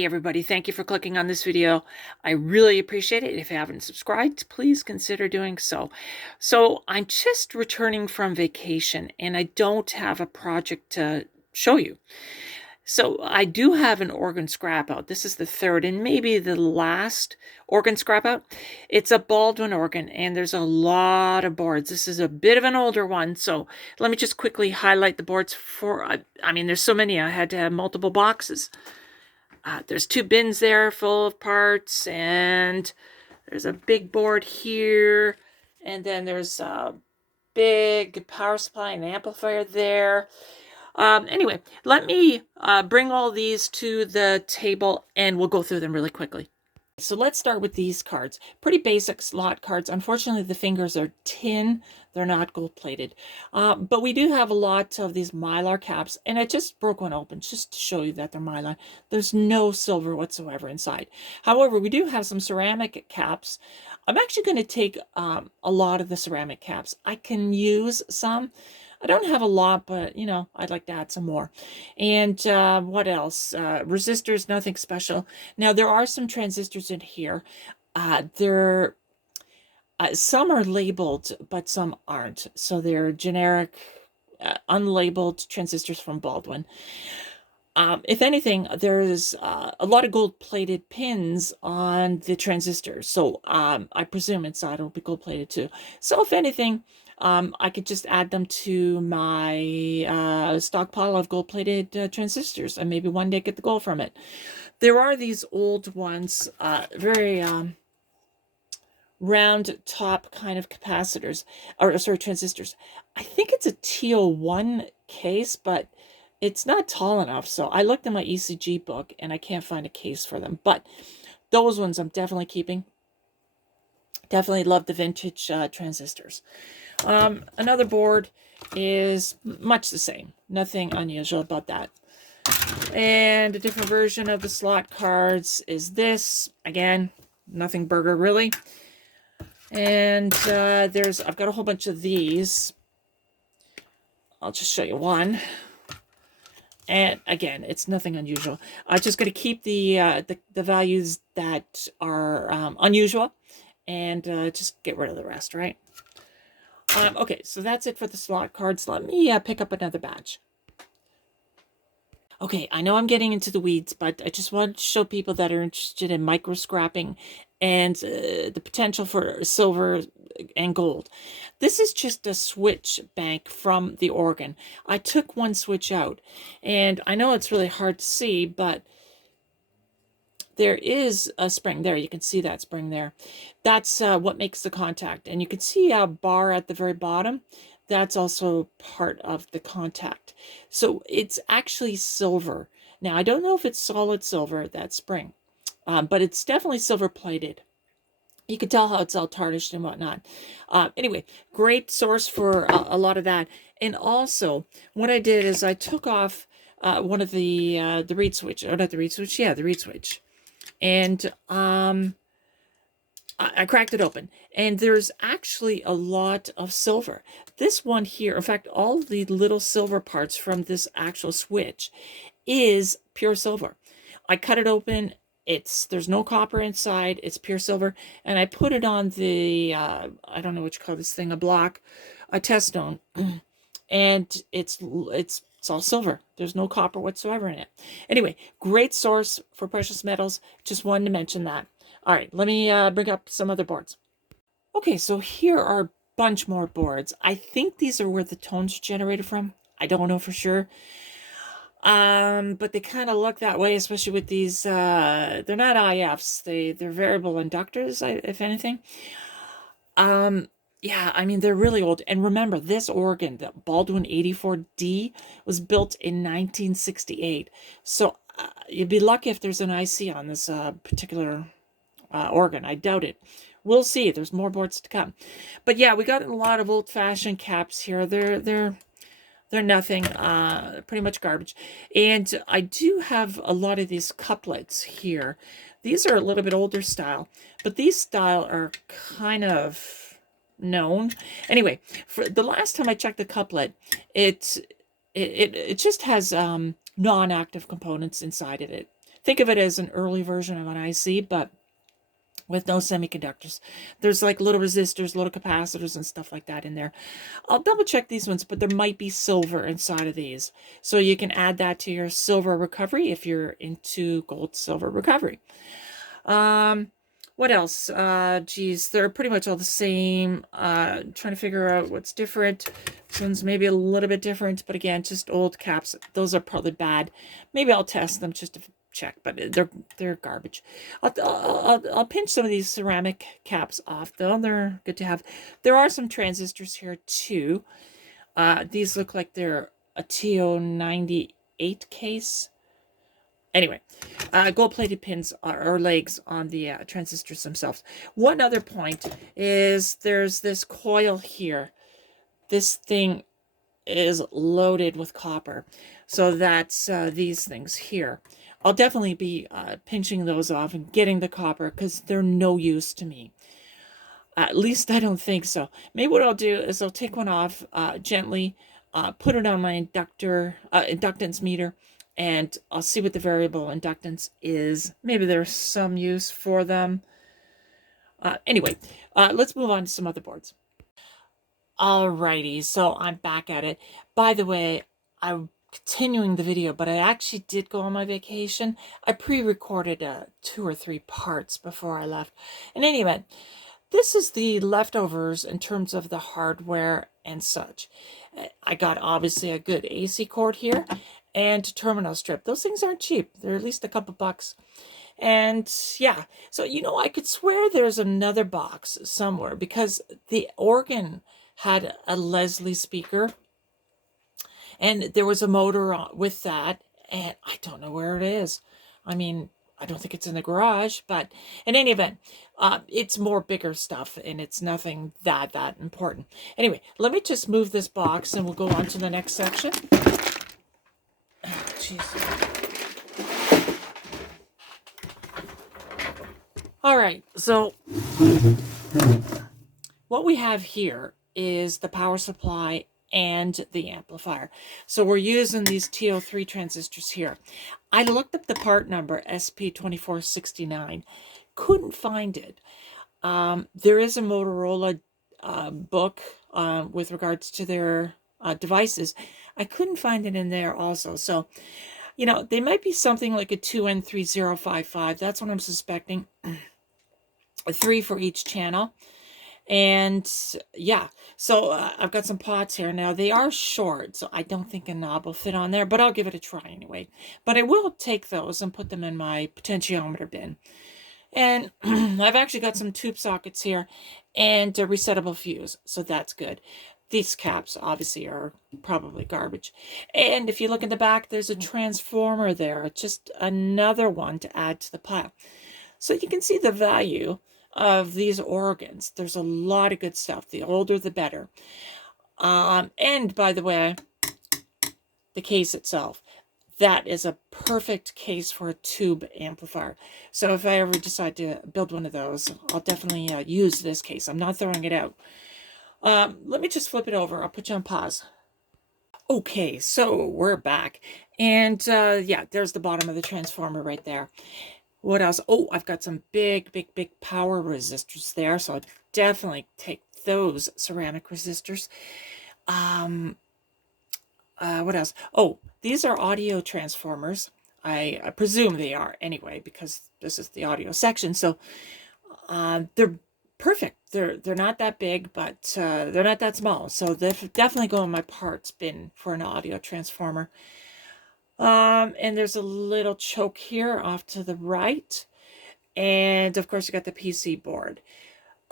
Hey everybody, thank you for clicking on this video. I really appreciate it. If you haven't subscribed, please consider doing so. So I'm just returning from vacation and I don't have a project to show you. So I do have an organ scrap out. This is the third and maybe the last organ scrap out. It's a Baldwin organ and there's a lot of boards. This is a bit of an older one. So let me just quickly highlight the boards for, I mean, there's so many. I had to have multiple boxes. There's two bins there full of parts, and there's a big board here, and then there's a big power supply and amplifier there. Anyway, let me bring all these to the table, and we'll go through them really quickly. So let's start with these cards. Pretty basic slot cards. Unfortunately, the fingers are tin. They're not gold plated. But we do have a lot of these Mylar caps. And I just broke one open just to show you that they're Mylar. There's no silver whatsoever inside. However, we do have some ceramic caps. I'm actually going to take a lot of the ceramic caps. I can use some. I don't have a lot, but, you know, I'd like to add some more. And what else? Resistors, nothing special. Now, there are some transistors in here. Some are labeled, but some aren't. So they're generic, unlabeled transistors from Baldwin. If anything, there's a lot of gold-plated pins on the transistors. So I presume inside it'll be gold-plated too. So if anything, I could just add them to my stockpile of gold-plated transistors and maybe one day get the gold from it. There are these old ones, very round top kind of capacitors, or sorry, transistors. I think it's a TO1 case, but it's not tall enough. So I looked in my ECG book and I can't find a case for them. But those ones I'm definitely keeping. Definitely love the vintage transistors. Another board is much the same. Nothing unusual about that. And a different version of the slot cards is this. Again, nothing burger really. And I've got a whole bunch of these. I'll just show you one. And again, it's nothing unusual. I'm just going to keep the values that are unusual and just get rid of the rest, right? Okay, so that's it for the slot cards. Let me pick up another batch. Okay, I know I'm getting into the weeds, but I just wanted to show people that are interested in micro scrapping and the potential for silver and gold. This is just a switch bank from the organ. I took one switch out, and I know it's really hard to see, but there is a spring there. You can see that spring there. That's what makes the contact. And you can see a bar at the very bottom. That's also part of the contact. So it's actually silver. Now, I don't know if it's solid silver, that spring, but it's definitely silver plated. You can tell how it's all tarnished and whatnot. Anyway, great source for a lot of that. And also, what I did is I took off one of the reed switch, or not the reed switch, yeah, the reed switch. And I cracked it open, and there's actually a lot of silver. This one here, in fact, all the little silver parts from this actual switch is pure silver. I cut it open. There's no copper inside. It's pure silver, and I put it on the I don't know what you call this thing, a test stone, and it's all silver. There's no copper whatsoever in it. Anyway, great source for precious metals. Just wanted to mention that. All right, let me bring up some other boards. Okay, so here are a bunch more boards. I think these are where the tones are generated from. I don't know for sure. But they kind of look that way, especially with these, they're not IFs. They're variable inductors, if anything. Yeah, I mean, they're really old. And remember, this organ, the Baldwin 84D, was built in 1968. So you'd be lucky if there's an IC on this particular organ. I doubt it. We'll see. There's more boards to come. But yeah, we got a lot of old-fashioned caps here. They're nothing, pretty much garbage. And I do have a lot of these couplets here. These are a little bit older style, but these style are kind of known. Anyway, for the last time I checked the couplet, it just has non-active components inside of it. think of it as an early version of an IC, but with no semiconductors. There's like little resistors, little capacitors and stuff like that in there. I'll double check these ones, but there might be silver inside of these. So you can add that to your silver recovery if you're into gold silver recovery. What else? Geez, they're pretty much all the same. Trying to figure out what's different. This one's maybe a little bit different, but again, just old caps. Those are probably bad. Maybe I'll test them just to check, but they're garbage. I'll pinch some of these ceramic caps off, though. They're good to have. There are some transistors here too. These look like they're a TO98 case. Anyway, gold-plated pins or legs on the transistors themselves. One other point is there's this coil here. This thing is loaded with copper. So that's these things here. I'll definitely be pinching those off and getting the copper because they're no use to me. At least I don't think so. Maybe what I'll do is I'll take one off gently, put it on my inductance meter, and I'll see what the variable inductance is. Maybe there's some use for them. Anyway, let's move on to some other boards. Alrighty, so I'm back at it. By the way, I'm continuing the video, but I actually did go on my vacation. I pre-recorded 2 or 3 parts before I left. In any event, this is the leftovers in terms of the hardware and such. I got obviously a good AC cord here and terminal strip. Those things aren't cheap. They're at least a couple bucks. And yeah, so I could swear there's another box somewhere because the organ had a Leslie speaker and there was a motor with that, and I don't know where it is. I mean, I don't think it's in the garage, but in any event, it's more bigger stuff and it's nothing that important. Anyway, let me just move this box and we'll go on to the next section. Oh, jeez. All right, so what we have here is the power supply and the amplifier. So we're using these TO3 transistors here. I looked up the part number, SP2469. Couldn't find it. There is a Motorola book with regards to their devices. I couldn't find it in there also. So, they might be something like a 2N3055. That's what I'm suspecting. 3 for each channel. And yeah, so I've got some pots here. Now they are short, so I don't think a knob will fit on there, but I'll give it a try anyway. But I will take those and put them in my potentiometer bin. And I've actually got some tube sockets here and a resettable fuse, so that's good. These caps obviously are probably garbage. And if you look in the back, there's a transformer there, just another one to add to the pile. So you can see the value of these organs. There's a lot of good stuff. The older, the better. And by the way, the case itself, that is a perfect case for a tube amplifier. So if I ever decide to build one of those, I'll definitely use this case. I'm not throwing it out. Let me just flip it over. I'll put you on pause. Okay, so we're back. And yeah, there's the bottom of the transformer right there. What else? Oh, I've got some big power resistors there, so I'll definitely take those ceramic resistors. What else? Oh, these are audio transformers. I presume they are anyway, because this is the audio section. So they're perfect. They're not that big, but they're not that small. So they definitely go in my parts bin for an audio transformer. And there's a little choke here off to the right. And of course you got the PC board.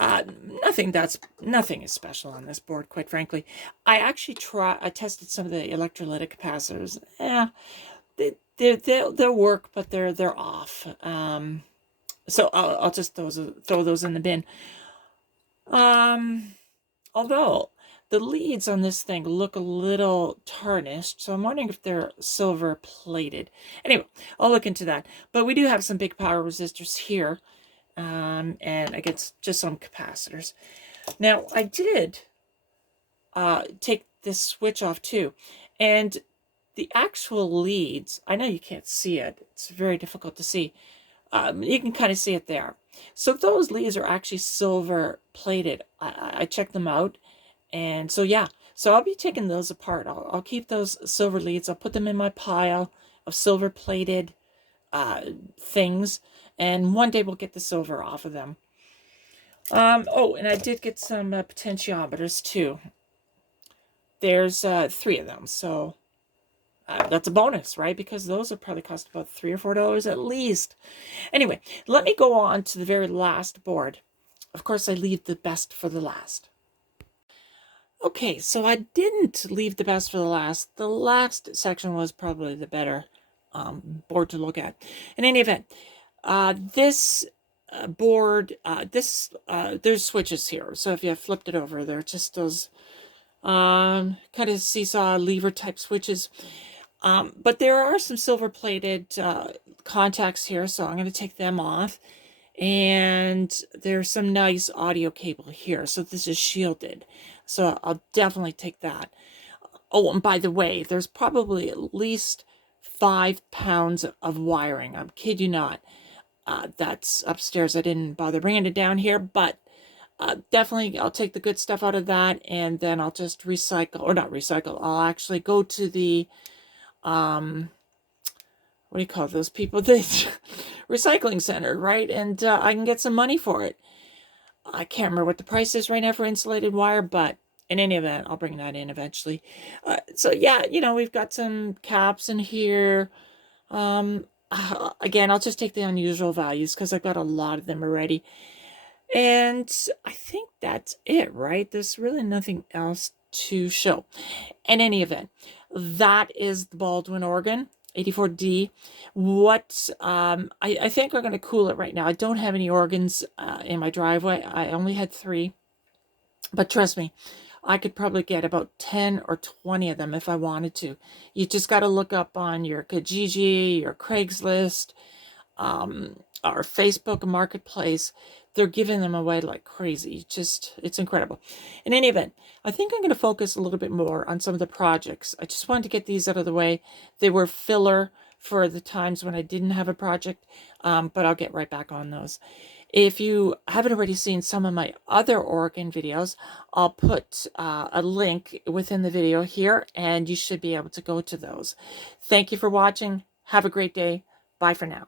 Nothing is special on this board, quite frankly. I actually I tested some of the electrolytic capacitors. Yeah, they'll work, but they're off. So I'll just throw those in the bin. Although the leads on this thing look a little tarnished, so I'm wondering if they're silver plated. Anyway, I'll look into that. But we do have some big power resistors here, and I get just some capacitors. Now, I did take this switch off too, and the actual leads, I know you can't see it. It's very difficult to see. You can kind of see it there. So those leads are actually silver plated. I checked them out. And so, yeah, so I'll be taking those apart. I'll keep those silver leads. I'll put them in my pile of silver plated things. And one day we'll get the silver off of them. Oh, and I did get some potentiometers too. There's 3 of them. So that's a bonus, right? Because those will probably cost about $3 or $4 at least. Anyway, let me go on to the very last board. Of course, I leave the best for the last. Okay, so I didn't leave the best for the last. The last section was probably the better board to look at. In any event, this board, there's switches here. So if you flipped it over, there are just those kind of seesaw lever type switches. But there are some silver plated contacts here, so I'm going to take them off. And there's some nice audio cable here, so this is shielded. So I'll definitely take that. Oh, and by the way, there's probably at least 5 pounds of wiring. I'm kid you not. That's upstairs. I didn't bother bringing it down here, but definitely I'll take the good stuff out of that, and then I'll just recycle, or not recycle, I'll actually go to the, what do you call those people? The recycling center, right? And I can get some money for it. I can't remember what the price is right now for insulated wire, but in any event, I'll bring that in eventually. So yeah, you know, we've got some caps in here. Again, I'll just take the unusual values because I've got a lot of them already. And I think that's it, right? There's really nothing else to show. In any event, that is the Baldwin organ. 84D. What I think we're going to cool it right now. I don't have any organs in my driveway. I only had 3, but trust me, I could probably get about 10 or 20 of them if I wanted to. You just got to look up on your Kijiji, your Craigslist, our Facebook Marketplace. They're giving them away like crazy. It's incredible. In any event, I think I'm going to focus a little bit more on some of the projects. I just wanted to get these out of the way. They were filler for the times when I didn't have a project, but I'll get right back on those. If you haven't already seen some of my other organ videos, I'll put a link within the video here, and you should be able to go to those. Thank you for watching. Have a great day. Bye for now.